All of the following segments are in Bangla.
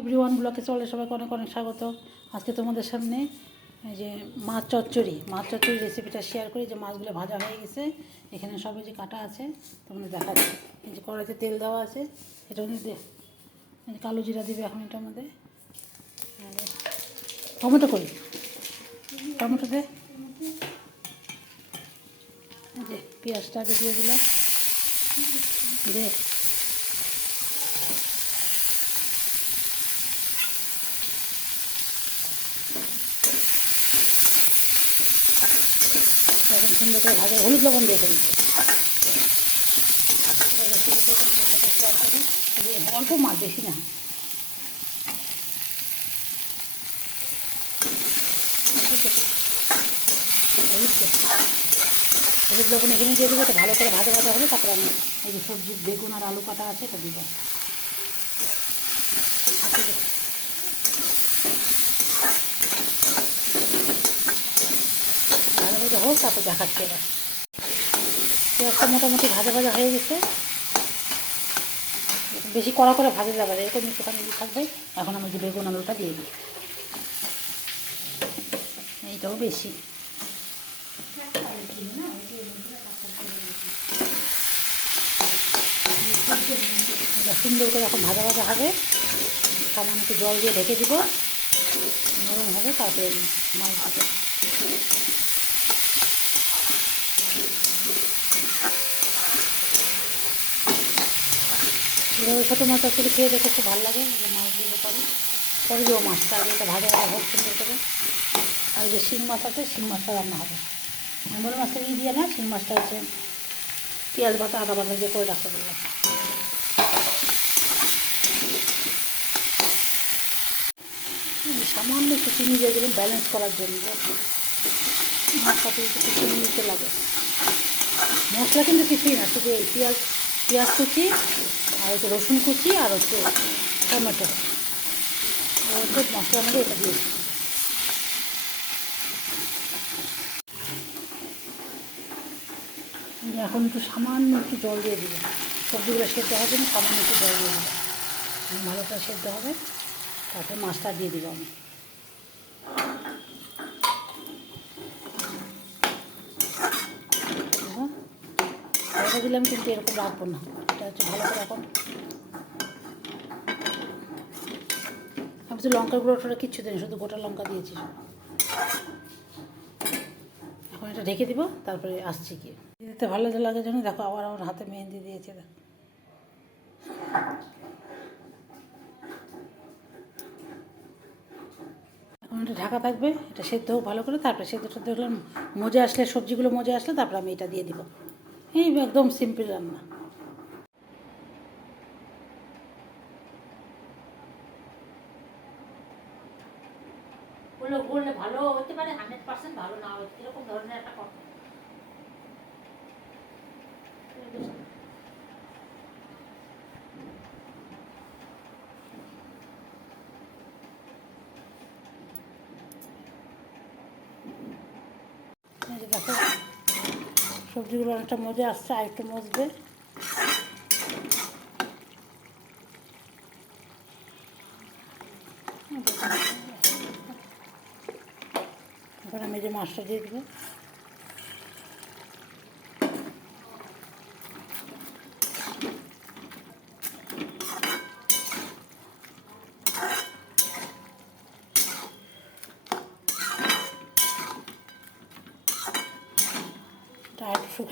এভরিওয়ান ব্লকে চলে সবাইকে অনেক অনেক স্বাগত। আজকে তোমাদের সামনে এই যে মাছ চচ্চড়ি রেসিপিটা শেয়ার করি। যে মাছগুলো ভাজা হয়ে গেছে, এখানে সবই যে কাটা আছে তোমাদের দেখাচ্ছি। এই যে কড়াইতে তেল দেওয়া আছে, এটা মধ্যে কালো জিরা দিবে এখন এটার মধ্যে। টমেটো করি, টমেটো দে, যে পেঁয়াজটা আগে দিয়ে দিলাম, দে এখন সুন্দর করে ভাজা হলুদ লবণ দিয়ে ফেলছে। শেয়ার করি, অল্প মাছ, বেশি না। হলুদ লবণ এখানে দিয়ে দেবো, তো ভালো করে ভাজা ভাজা হলে তারপরে আমি এই যে সবজি বেগুন আর আলু কাটা আছে এটা দিব। ভালো ভাজা হোক, তারপর দেখাচ্ছে। এবার পেঁয়াজটা মোটামুটি ভাজা ভাজা হয়ে গেছে, বেশি কড়া করে ভাজা যাবে না, এরকম একটুখানি থাকবে। এখন আমি যে বেগুন আলুটা দিয়ে দিই, এইটাও বেশি। এটা সুন্দর করে এখন ভাজা ভাজা হবে। সামান্য একটু জল দিয়ে ঢেকে দিব, নরম হবে, তারপরে মাছ দিব। এভাবে ছোটো মাছ চচ্চড়ি খেয়ে দেখে খুব ভালো লাগে। মাছ দিব পরে দেবো মাছটা, আগে এটা ভাজা ভাজা হোক সুন্দর করে। আর যে শিং মাছ আছে, শিং মাছটা রান্না হবে। বড় মাছটা দিয়ে না, শিং মাছটা হচ্ছে পেঁয়াজ বাটা আদা বাটা দিয়ে করে রাখতে বললাম। সামান্য একটু চিনি দিয়ে দিলাম ব্যালেন্স করার জন্য, মাছটাতে একটু চিনি দিতে লাগে। মশলা কিন্তু কিছুই না, শুধু এই পেঁয়াজ কুচি আর হচ্ছে রসুন কুচি আর হচ্ছে টমেটো, খুব মশলার মধ্যে এটা দিয়েছি। এখন একটু সামান্য একটু জল দিয়ে দিবে, সবজিগুলো সেদ্ধ হবে না, সামান্য একটু জল দিয়ে দিবে, ভালো করে সেদ্ধ হবে। তারপরে মাছটা দিয়ে দিব আমি। এটা দিলাম কিন্তু এরকম রাখবো না, এটা হচ্ছে ভালো করে এখন। আমি তো লঙ্কার গুঁড়োটা কিচ্ছু দিই, শুধু গোটা লঙ্কা দিয়েছি। এখন এটা ঢেকে দিব, তারপরে আসছি কি দিতে ভালো লাগে জন্য। দেখো আবার আমার হাতে মেহেন্দি দিয়েছে। এখন এটা ঢাকা থাকবে, এটা সেদ্ধ হোক ভালো করে। তারপরে সেদ্ধটা দেখলাম মজে আসলে, সবজিগুলো মজে আসলে তারপরে আমি এটা দিয়ে দিব। এই একদম সিম্পল রান্না। বললে ভালো হতে পারে, 100% ভালো না হয়, এরকম ধরনের একটা কথা। দেখো সবজিগুলো অনেকটা মজে আসছে, আর একটু মজবে। এখন আমি যে মাছটা দিয়ে দেবো।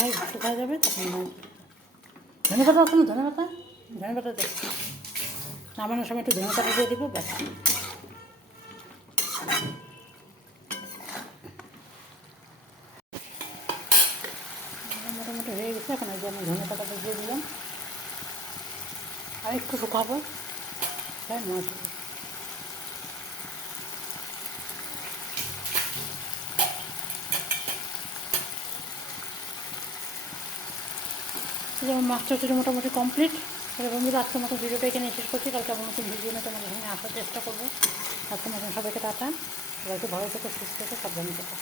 আর একটু শুকায় যাবে, তখন ধনে পাতা আছে না, ধনে পাতা দেবো। নামানোর সময় একটু ধনে পাতা দিয়ে দেবো, ব্যাস। মোটামুটি হয়ে গেছে। এখন এই যে আমি ধনে পাতাটা দিয়ে দিলাম, আর একটু শুকাবো। হ্যাঁ, মাছ যেমন মাছটা চচ্চড়ি মোটামুটি কমপ্লিট। তাহলে বন্ধুরা আজকের মতো ভিডিওটা এখানে শেষ করছি। কালকে আবার নতুন ভিডিও নিয়ে তোমাদের এখানে আসার চেষ্টা করবো। আজকের মতন সবাইকে টাটা, সবাইকে ভালো থেকো, সুস্থ থেকো, সাবধানে থেকো।